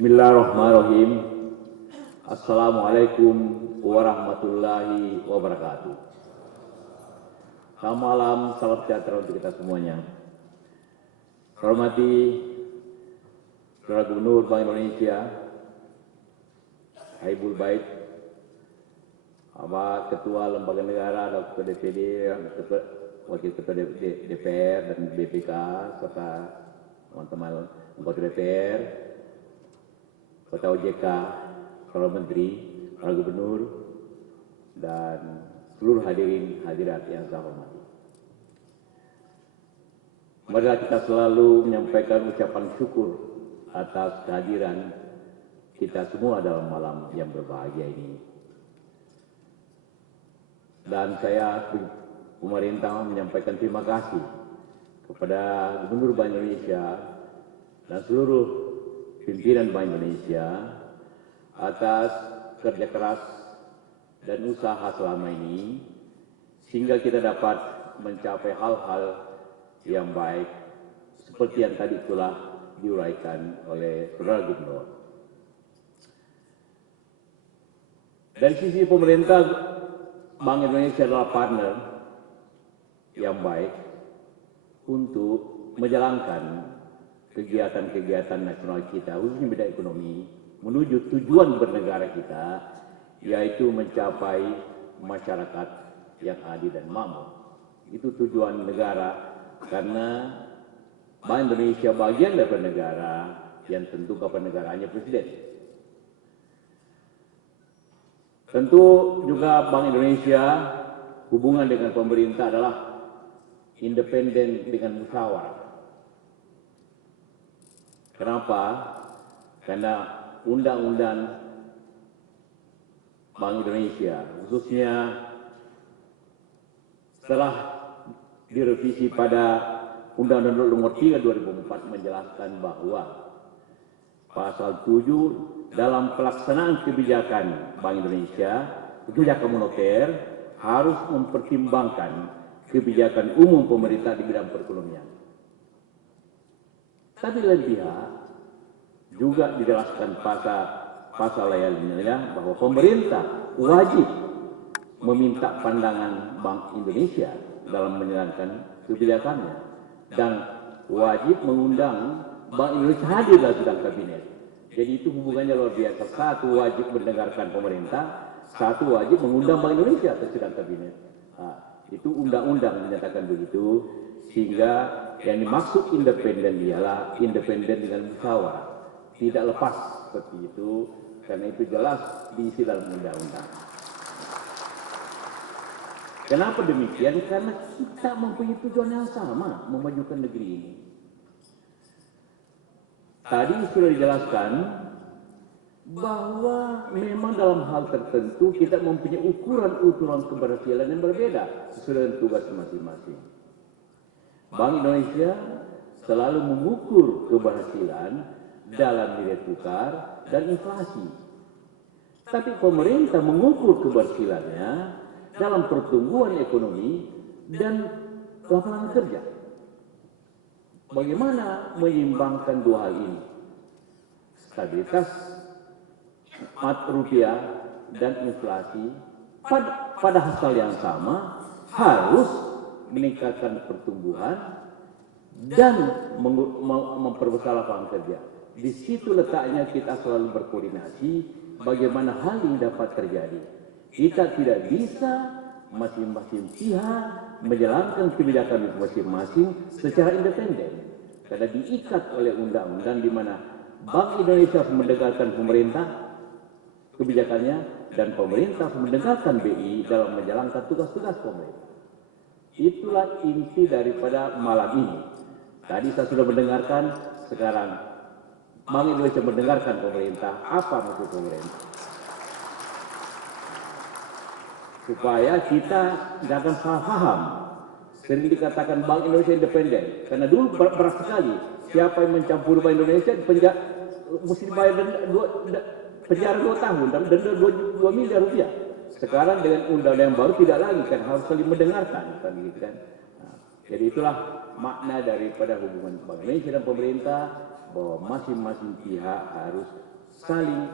Bismillahirrahmanirrahim. Assalamualaikum warahmatullahi wabarakatuh. Selamat malam, salam sejahtera untuk kita semuanya. Saya hormati Saudara Gubernur Bank Indonesia, Haibul Bait, Bapak Ketua Lembaga Negara, Ketua DPD, Wakil Ketua DPR dan BPK, serta teman-teman anggota DPR, Ketua OJK, para Menteri, para Gubernur, dan seluruh hadirin hadirat yang saya hormati. Marilah kita selalu menyampaikan ucapan syukur atas kehadiran kita semua dalam malam yang berbahagia ini. Dan saya, pemerintah, menyampaikan terima kasih kepada Gubernur Bank Indonesia dan seluruh pimpinan Bank Indonesia atas kerja keras dan usaha selama ini sehingga kita dapat mencapai hal-hal yang baik seperti yang tadi telah diuraikan oleh Saudara Gubernur. Dari sisi pemerintah, Bank Indonesia adalah partner yang baik untuk menjalankan kegiatan-kegiatan nasional kita, khususnya bidang ekonomi, menuju tujuan bernegara kita, yaitu mencapai masyarakat yang adil dan makmur. Itu tujuan negara, karena Bank Indonesia bagian dari negara yang tentu kepala negaranya presiden. Tentu juga Bank Indonesia hubungan dengan pemerintah adalah independen dengan musyawarah. Kenapa? Karena undang-undang Bank Indonesia, khususnya setelah direvisi pada Undang-Undang Nomor 3 2004 menjelaskan bahwa pasal 7 dalam pelaksanaan kebijakan Bank Indonesia, kebijakan moneter harus mempertimbangkan kebijakan umum pemerintah di bidang perekonomian. Tapi lain pihak juga dijelaskan pasal lainnya bahwa pemerintah wajib meminta pandangan Bank Indonesia dalam menjalankan kebijakannya dan wajib mengundang Bank Indonesia hadir dalam sidang kabinet. Jadi itu hubungannya luar biasa. Satu wajib mendengarkan pemerintah, satu wajib mengundang Bank Indonesia ke sidang kabinet. Nah, itu undang-undang menyatakan begitu, sehingga yang dimaksud independen ialah independen dengan musyawarah, tidak lepas seperti itu, karena itu jelas diisi dalam undang-undang. Kenapa demikian? Karena kita mempunyai tujuan yang sama, memajukan negeri ini. Tadi sudah dijelaskan bahwa memang dalam hal tertentu kita mempunyai ukuran-ukuran keberhasilan yang berbeda sesuai dengan tugas masing-masing. Bank Indonesia selalu mengukur keberhasilan dalam nilai tukar dan inflasi. Tapi pemerintah mengukur keberhasilannya dalam pertumbuhan ekonomi dan lapangan kerja. Bagaimana menyeimbangkan dua hal ini? Stabilitas mata rupiah dan inflasi pada hasil yang sama harus meningkatkan pertumbuhan dan memperbesar lapangan kerja. Di situ letaknya kita selalu berkoordinasi bagaimana hal ini dapat terjadi. Kita tidak bisa masing-masing pihak menjalankan kebijakan masing-masing secara independen. Karena diikat oleh undang-undang di mana Bank Indonesia harus mendengarkan pemerintah kebijakannya dan pemerintah harus mendengarkan BI dalam menjalankan tugas-tugas pemerintah. Itulah inti daripada malam ini. Tadi saya sudah mendengarkan, sekarang Bank Indonesia mendengarkan pemerintah. Apa maksud pemerintah? Supaya kita jangan salah paham. Sering dikatakan Bank Indonesia independen. Karena dulu berat sekali. Siapa yang mencampur Bank Indonesia mesti dibayar penjara 2 tahun dan denda 2 miliar rupiah. Sekarang dengan undang-undang yang baru tidak lagi, kan harus saling mendengarkan. Kan. Nah, jadi itulah makna daripada hubungan Bank Indonesia dan pemerintah, bahwa masing-masing pihak harus saling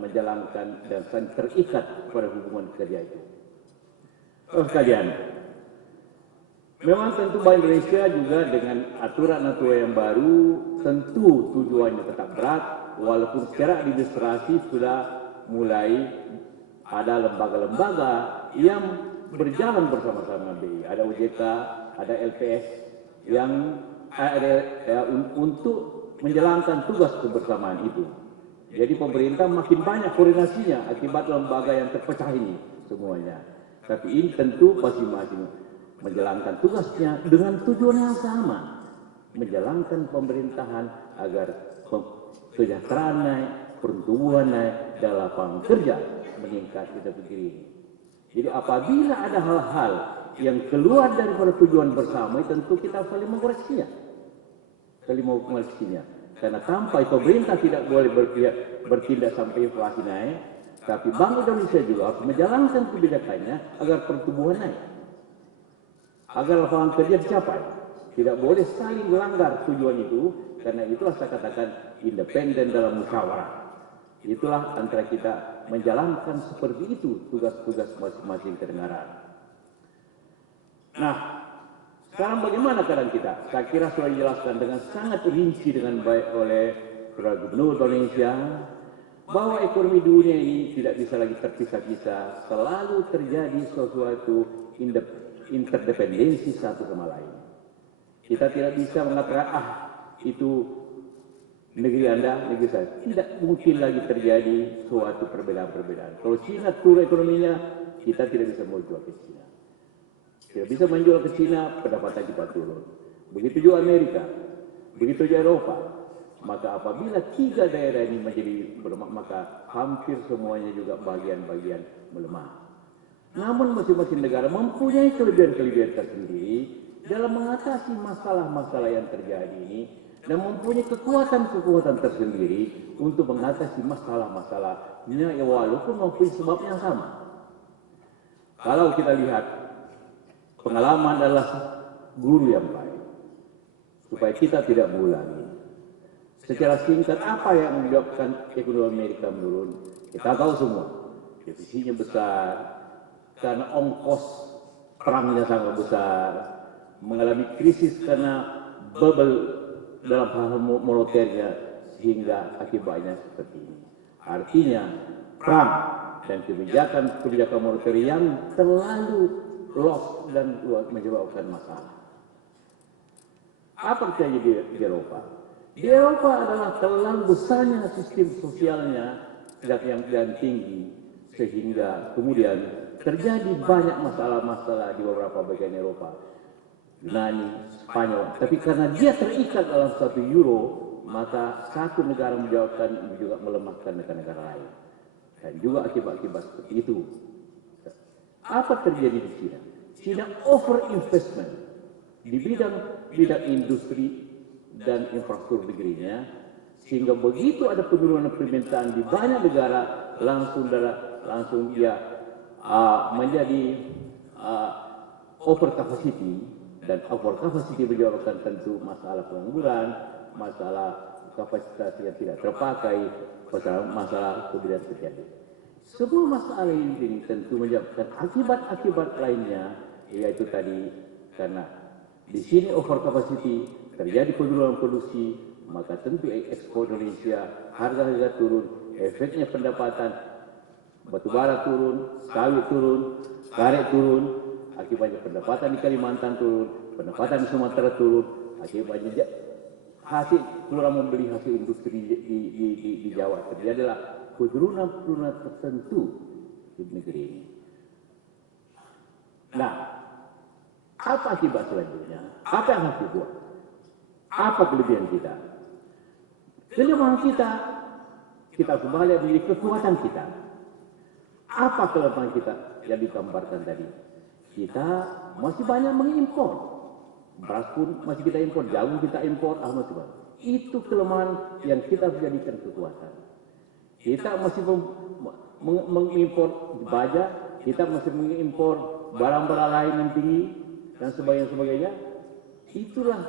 menjalankan dan saling terikat pada hubungan kerja itu. Sekalian, memang tentu Bank Indonesia juga dengan aturan-aturan yang baru tentu tujuannya tetap berat, walaupun secara administrasi sudah mulai ada lembaga-lembaga yang berjalan bersama-sama BI. Ada OJK, ada LPS yang untuk menjalankan tugas kebersamaan itu. Jadi pemerintah makin banyak koordinasinya akibat lembaga yang terpecah ini semuanya. Tapi ini tentu masing-masing menjalankan tugasnya dengan tujuan yang sama. Menjalankan pemerintahan agar kesejahteraan naik, pertumbuhan naik, dan lapangan kerja meningkat kita pikir ini. Jadi apabila ada hal-hal yang keluar daripada tujuan bersama, tentu kita saling mengoreksinya. Karena tanpa pemerintah tidak boleh bertindak sampai inflasi naik, tapi Bank Indonesia juga harus menjalankan kebijakannya agar pertumbuhan naik, agar lapangan kerja dicapai. Tidak boleh saling melanggar tujuan itu, karena itulah saya katakan independen dalam musyawarah. Itulah antara kita menjalankan seperti itu tugas-tugas masing-masing kedengaran. Nah, sekarang bagaimana keadaan kita? Saya kira sudah dijelaskan dengan sangat rinci dengan baik oleh Gubernur Indonesia bahwa ekonomi dunia ini tidak bisa lagi terpisah-pisah, selalu terjadi sesuatu interdependensi satu sama lain. Kita tidak bisa mengatakan itu negeri Anda, negeri saya. Tidak mungkin lagi terjadi suatu perbedaan-perbedaan. Kalau Cina turun ekonominya, kita tidak bisa menjual ke Cina. Tidak bisa menjual ke Cina, pendapatan kita turun. Begitu juga Amerika, begitu juga Eropa. Maka apabila tiga daerah ini menjadi melemah, maka hampir semuanya juga bagian-bagian melemah. Namun masing-masing negara mempunyai kelebihan-kelebihan tersendiri dalam mengatasi masalah-masalah yang terjadi ini, dan mempunyai kekuatan-kekuatan tersendiri untuk mengatasi masalah-masalahnya walaupun mempunyai sebab yang sama. Kalau kita lihat, pengalaman adalah guru yang baik, supaya kita tidak mengulangi. Secara singkat, apa yang menyebabkan ekonomi Amerika menurun? Kita tahu semua, defisitnya besar, karena ongkos perangnya sangat besar, mengalami krisis karena bubble dalam hal moneternya, sehingga akibatnya seperti ini. Artinya perang dan kebijakan moneter yang terlalu loss dan menyebabkan masalah. Apa terjadi di Eropa? Di Eropa adalah terlalu besarnya sistem sosialnya yang tinggi, sehingga kemudian terjadi banyak masalah-masalah di beberapa bagian Eropa. Yunani, Spanyol, tapi karena dia terikat dalam satu euro, maka satu negara menjawabkan juga melemahkan negara-negara lain. Dan juga akibat-akibat seperti itu. Apa terjadi di China? China over investment di bidang industri dan infrastruktur negerinya, sehingga begitu ada penurunan permintaan di banyak negara, langsung dia menjadi over capacity. Dan over capacity menyebabkan tentu masalah pengangguran, masalah kapasitas yang tidak terpakai, masalah kemudian terjadi. Semua masalah ini tentu menyebabkan akibat-akibat lainnya, yaitu tadi karena di sini over capacity terjadi penurunan produksi, maka tentu ekspor Indonesia harga-harga turun, efeknya pendapatan batubara turun, sawit turun, karet turun. Akibatnya pendapatan di Kalimantan turun, pendapatan di Sumatera turun, akibatnya hasil kurang membeli hasil industri di Jawa. Terjadilah penurunan tertentu di negeri ini. Nah, apa akibat selanjutnya? Apa yang harus dibuat? Apa kelebihan kita? Kelemahan kita kembali menjadi kekuatan kita. Apa kelemahan kita yang digambarkan tadi? Kita masih banyak mengimpor. Beras pun masih kita impor, jagung kita impor, itu kelemahan yang kita jadikan kekuatan. Kita masih mengimpor baja, kita masih mengimpor barang-barang lain yang tinggi, dan sebagainya. Itulah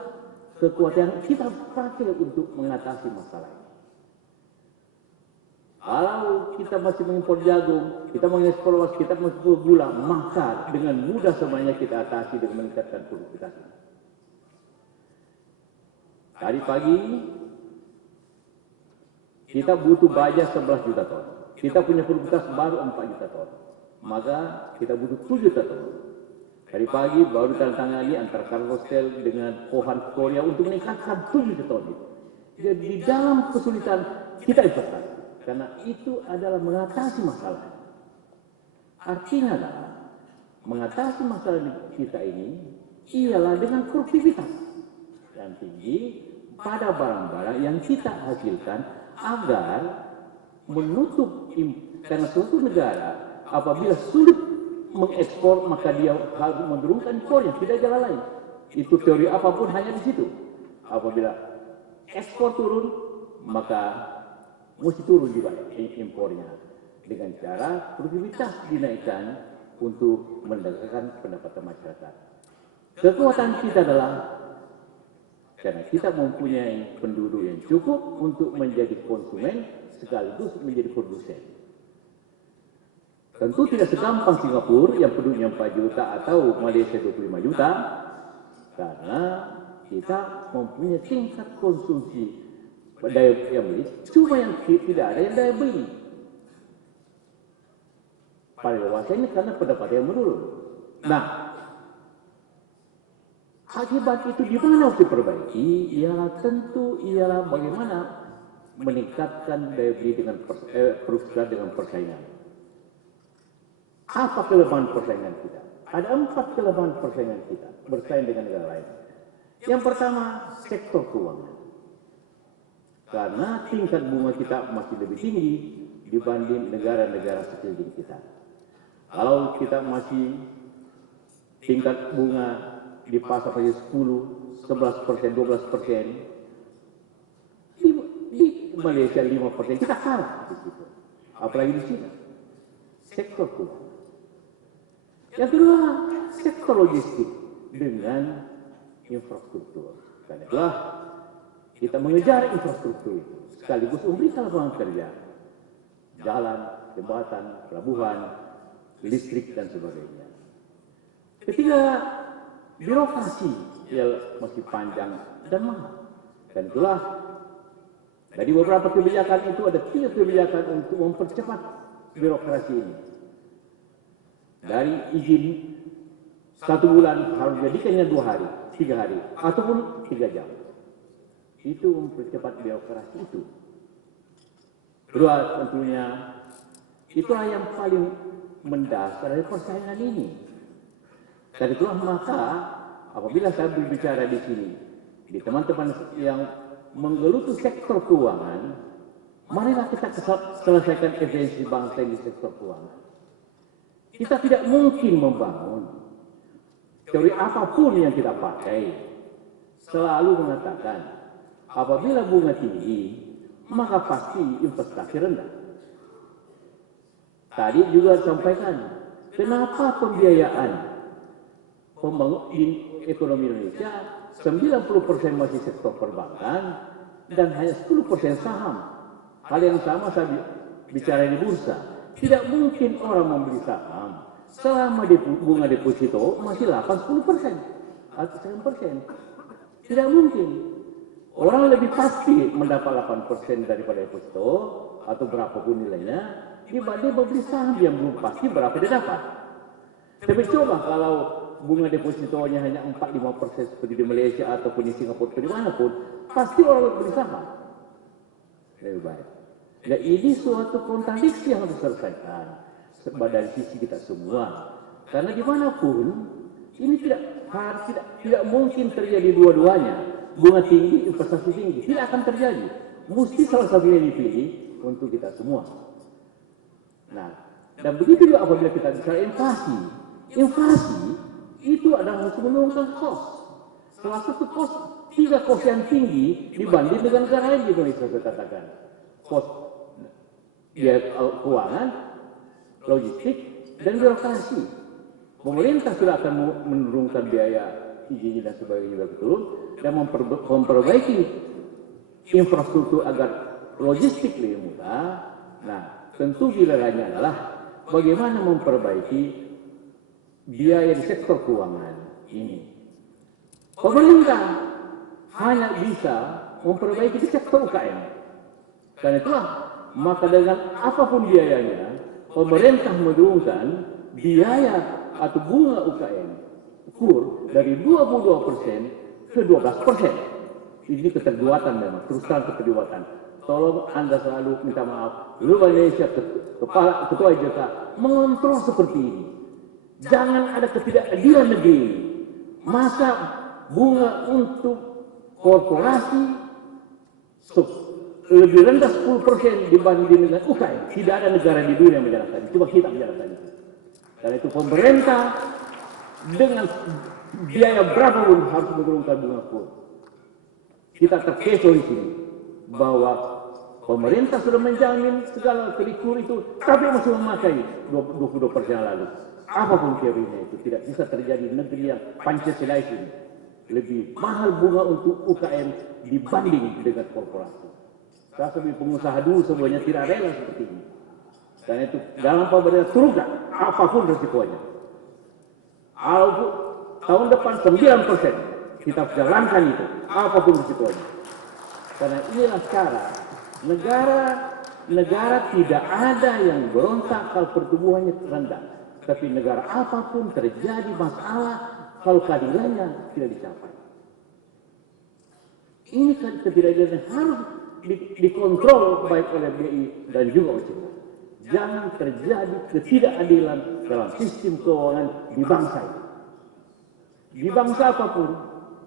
kekuatan yang kita pakai untuk mengatasi masalah ini. Kalau kita masih mengimpor jagung, kita mengekspor emas, kita mengimpor gula, maka dengan mudah semuanya kita atasi dengan meningkatkan produktivitas. Tadi pagi kita butuh baja 11 juta ton. Kita punya produktivitas baru 4 juta ton. Maka kita butuh 7 juta ton. Tadi pagi baru ditandatangani antara Carlostel dengan Pohan Korea untuk meningkatkan 7 juta ton. Jadi di dalam kesulitan kita investasi. Karena itu adalah mengatasi masalah. Artinya adalah mengatasi masalah kita ini ialah dengan produktivitas yang tinggi pada barang-barang yang kita hasilkan agar menutup karena suatu negara apabila sulit mengekspor maka dia harus menurunkan impornya, tidak jalan lain. Itu teori apapun hanya di situ. Apabila ekspor turun maka mesti turun juga impornya dengan cara produktivitas dinaikkan untuk meningkatkan pendapatan masyarakat. Kekuatan kita adalah karena kita mempunyai penduduk yang cukup untuk menjadi konsumen sekaligus menjadi produsen. Tentu tidak segampang Singapura yang penduduknya 4 juta atau Malaysia 25 juta karena kita mempunyai tingkat konsumsi daya beli, cuma yang tidak ada yang daya beli. Pada dewasa ini karena pendapatan yang menurun. Nah, akibat itu di mana harus diperbaiki? Ialah tentu ialah bagaimana meningkatkan daya beli dengan produktivitas dengan persaingan. Apa kelemahan persaingan kita? Ada 4 kelemahan persaingan kita bersaing dengan negara lain. Yang pertama, sektor keuangan. Karena tingkat bunga kita masih lebih tinggi dibanding negara-negara sekeliling kita. Kalau kita masih tingkat bunga di pasar saja 10, 11%, 12%, di Malaysia 5%, kita kalah di situ. Apalagi di China. Sektor keuangan. Yang kedua, sektor logistik dengan infrastruktur. Karena itulah kita mengejar infrastruktur itu, sekaligus memberikan lapangan kerja, jalan, jembatan, pelabuhan, listrik dan sebagainya. Ketiga, birokrasi yang masih panjang dan mahal. Dan itulah dari beberapa kebijakan itu ada 3 kebijakan untuk mempercepat birokrasi ini. Dari izin 1 bulan harus jadikannya 2 hari, 3 hari, ataupun 3 jam. Itu mempercepat birokrasi itu. Kedua tentunya itulah yang paling mendasar dari persaingan ini. Dan itulah maka apabila saya berbicara di sini di teman-teman yang menggeluti sektor keuangan, marilah kita selesaikan esensi bangsa di sektor keuangan. Kita tidak mungkin membangun teori apapun yang kita pakai selalu mengatakan apabila bunga tinggi, maka pasti investasi rendah. Tadi juga disampaikan, kenapa pembiayaan pembangunan ekonomi Indonesia 90% masih sektor perbankan dan hanya 10% saham. Hal yang sama saya bicara di bursa. Tidak mungkin orang membeli saham selama bunga deposito masih 8-10% atau 9%. Tidak mungkin. Orang lebih pasti mendapat 8% daripada deposito atau berapapun nilainya dibanding membeli saham yang belum pasti berapa dia dapat. Tapi coba kalau bunga depositonya hanya 4-5% seperti di Malaysia ataupun di Singapura atau dimanapun, pasti orang beli saham. Lebih baik. Dan ini suatu kontradiksi yang harus diselesaikan dari sisi kita semua. Karena dimanapun ini tidak mungkin terjadi dua-duanya. Bunga tinggi, investasi tinggi, tidak akan terjadi. Mesti salah satunya dipilih untuk kita semua. Nah, dan begitu juga apabila kita bicara inflasi. Inflasi itu adalah harus menurunkan kos. Salah satu kos, 3 kos yang tinggi dibanding dengan negara lain di Indonesia, saya katakan. Kos biaya keuangan, logistik, dan birokrasi. Pemerintah sudah akan menurunkan biaya izin dan sebagainya betul dan memperbaiki infrastruktur agar logistik lebih mudah, Nah, tentu pilihannya adalah bagaimana memperbaiki biaya di sektor keuangan ini. Pemerintah hanya bisa memperbaiki di sektor UKM. Karena itulah, maka dengan apapun biayanya, pemerintah menurunkan biaya atau bunga UKM KUR dari 22% ke 12%. Ini keterbuatan memang, terus terang keterbuatan. Tolong Anda selalu minta maaf, Bank Indonesia, Kepala Ketua IJK mengontrol seperti ini. Jangan ada ketidakadilan negeri ini. Masa bunga untuk korporasi lebih rendah 10% dibanding dengan UKM. Tidak ada negara di dunia yang menjalankan itu. Coba kita menjalankan itu. Karena itu pemerintah dengan biaya berapapun harus menurunkan bunga KUR. Kita terkecoh di sini bahwa pemerintah sudah menjamin segala kurikulum itu, tapi masih memakai 22% yang lalu. Apapun teorinya itu tidak bisa terjadi di negeri yang Pancasilais ini. Lebih mahal bunga untuk UKM dibanding dengan korporasi. Saya sebagai pengusaha dulu semuanya tidak rela seperti ini. Karena itu dalam pemerintah turunkan apapun resikonya. Tahun depan 9% kita jalankan itu, apapun risikonya. Karena inilah cara negara tidak ada yang berontak kalau pertumbuhannya rendah. Tapi negara apapun terjadi masalah kalau keadilannya tidak dicapai. Ini kan ketidakadilan harus dikontrol baik oleh BI dan juga OJK. Jangan terjadi ketidakadilan dalam sistem keuangan di bangsa ini. Di bangsa apapun,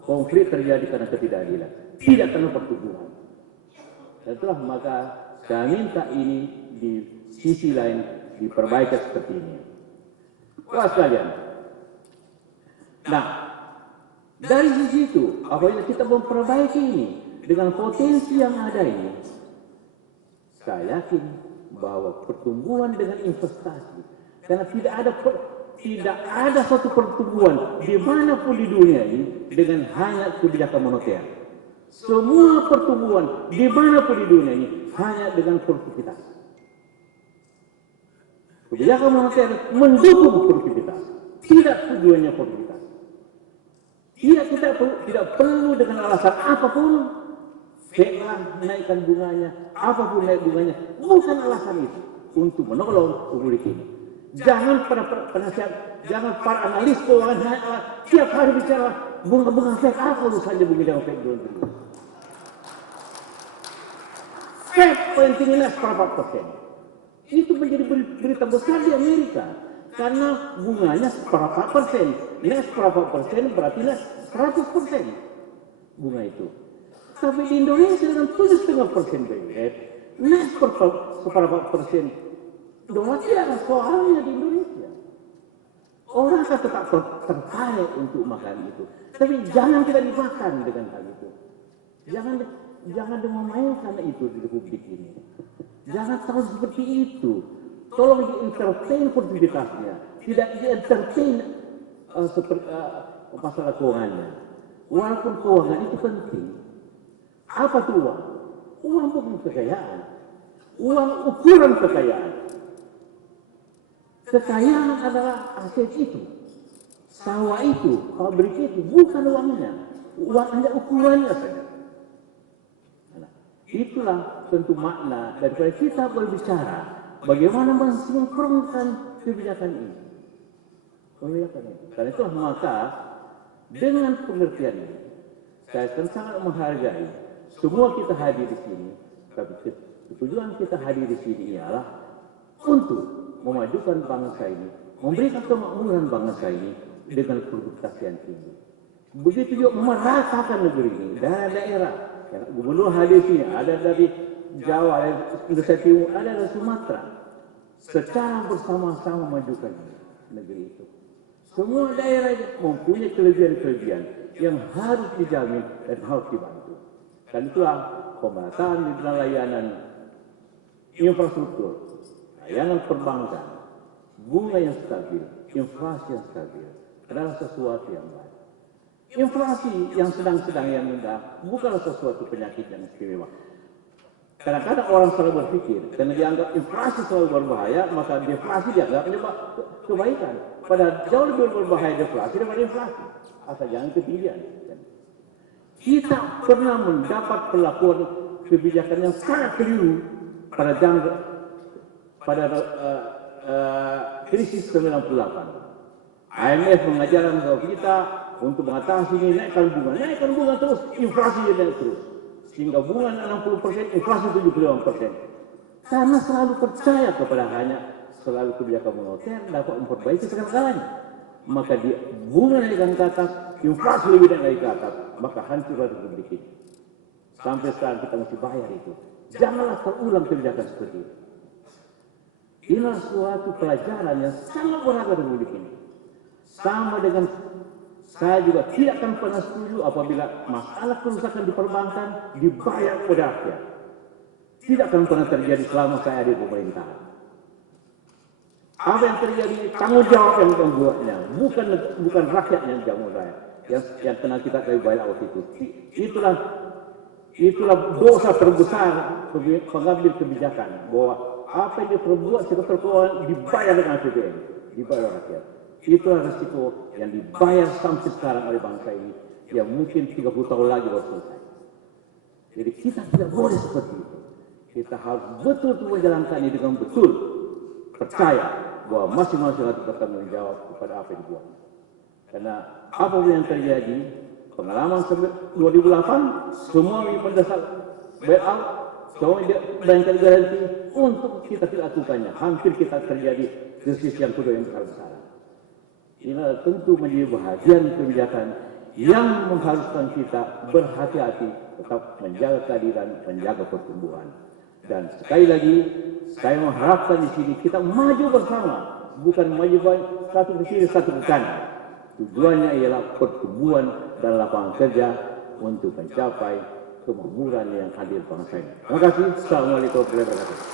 konflik terjadi karena ketidakadilan, tidak karena pertumbuhan. Setelah maka saya minta ini di sisi lain diperbaiki seperti ini. Wah sekalian. Nah, dari sisi itu, apabila kita memperbaiki ini dengan potensi yang ada ini, saya yakin bahwa pertumbuhan dengan investasi, karena tidak ada suatu pertumbuhan dimanapun di dunia ini dengan hanya kebijakan moneter. Semua pertumbuhan dimanapun di dunia ini hanya dengan produktivitas. Kebijakan moneter mendukung produktivitas, tidak tujuannya produktivitas. Tidak perlu dengan alasan apapun, naikkan bunganya, apapun naik bunganya, bukan alasan itu untuk menolong publik ini. Jangan para penasihat, jangan para analis keuangan tiap hari bicara bunga-bunga Fed, apa urusannya bunga dengan Fed dulu. Fed pentingnya seberapa persen. Itu menjadi berita besar di Amerika karena bunganya seberapa persen. Nah seberapa persen berarti 100% bunga itu. Tapi di Indonesia dengan 7,5% BI, nah seberapa persen dolar tidak ada soalnya di Indonesia. Orang akan tetap tertarik untuk makan itu. Tapi jangan kita dimakan dengan hal itu. Jangan memainkan itu di republik ini. Jangan tahu seperti itu. Tolong di-entertain produktivitasnya. Tidak di-entertain masalah keuangannya. Walaupun keuangan itu penting. Apa itu uang? Uang bukan kekayaan. Uang ukuran kekayaan. Kekayaan adalah aset itu. Sawah itu, pabrik itu, bukan uangnya. Uang hanya ukurannya saja. Nah, itulah tentu makna daripada kita berbicara bagaimana mensinkronkan kebijakan ini. Karena itu maka dengan pengertian ini, saya akan sangat menghargai semua kita hadir di sini. Tapi tujuan kita hadir di sini ialah untuk memajukan bangsa ini, memberikan kemakmuran bangsa ini dengan produktivitas yang tinggi. Begitu juga meratakan negeri ini, daerah-daerah. Gubernur hadir sini, ada dari Jawa, Indonesia Timur, ada dari Sumatera. Secara bersama-sama memajukan negeri itu. Semua daerah mempunyai kelebihan-kelebihan yang harus dijamin dan harus dibantu. Dan itulah pemerataan di dalam layanan infrastruktur, layanan perbankan, bunga yang stabil, inflasi yang stabil adalah sesuatu yang baik. Inflasi yang sedang-sedang yang rendah bukanlah sesuatu penyakit yang istimewa. Kadang-kadang orang selalu berpikir, karena dianggap inflasi selalu berbahaya, maka deflasi dianggapnya kebaikan. Padahal jauh lebih berbahaya deflasi daripada inflasi. Asal jangan ketinggian. Kita pernah mendapat perlakuan kebijakan yang sangat keliru pada krisis 98. IMF mengajarkan kepada kita untuk mengatasi ini naikkan bunga terus, inflasi naik terus. Sehingga bunga 60%, inflasi 75%. Karena selalu percaya kepada hanya selalu kebijakan moneter dapat memperbaiki segala-galanya. Maka dia bunga naikkan ke atas, inflasi lebih naik lagi ke atas, maka hancurlah republik ini. Sampai sekarang kita mesti bayar itu. Janganlah terulang kebijakan seperti itu. Inilah suatu pelajaran yang sangat berharga republik ini. Sama dengan saya juga tidak akan pernah setuju apabila masalah kerusakan di perbankan dibayar oleh rakyat. Tidak akan pernah terjadi selama saya di pemerintahan. Apa yang terjadi, tanggung jawab yang membuatnya, bukan rakyat yang tanggung jawab. Yang pernah kita bayar waktu itu. Itulah dosa terbesar pengambil kebijakan, bahwa apa yang diperbuat sektor keuangan dibayar dengan APBN, dibayar rakyat. Itulah resiko yang dibayar sampai sekarang oleh bangsa ini, yang mungkin 30 tahun lagi baru selesai. Jadi kita tidak boleh seperti itu. Kita harus betul-betul menjalankan ini dengan betul, percaya bahwa masing-masing harus bertanggung jawab kepada apa yang dibuat. Karena apapun yang terjadi, pengalaman 2008, semua mendasar bailout, semua bayangkan garansi untuk kita tidak lakukannya. Hampir kita terjadi krisis yang kedua yang besar-besaran. Ini tentu menjadi bahagian kebijakan yang mengharuskan kita berhati-hati, tetap menjaga keadilan, menjaga pertumbuhan. Dan sekali lagi, saya mengharapkan di sini kita maju bersama, bukan maju satu ke kiri, satu ke kanan. Tujuannya ialah pertumbuhan dan lapangan kerja untuk mencapai kemakmuran yang hadir bangsa ini. Terima kasih. Assalamualaikum warahmatullahi wabarakatuh.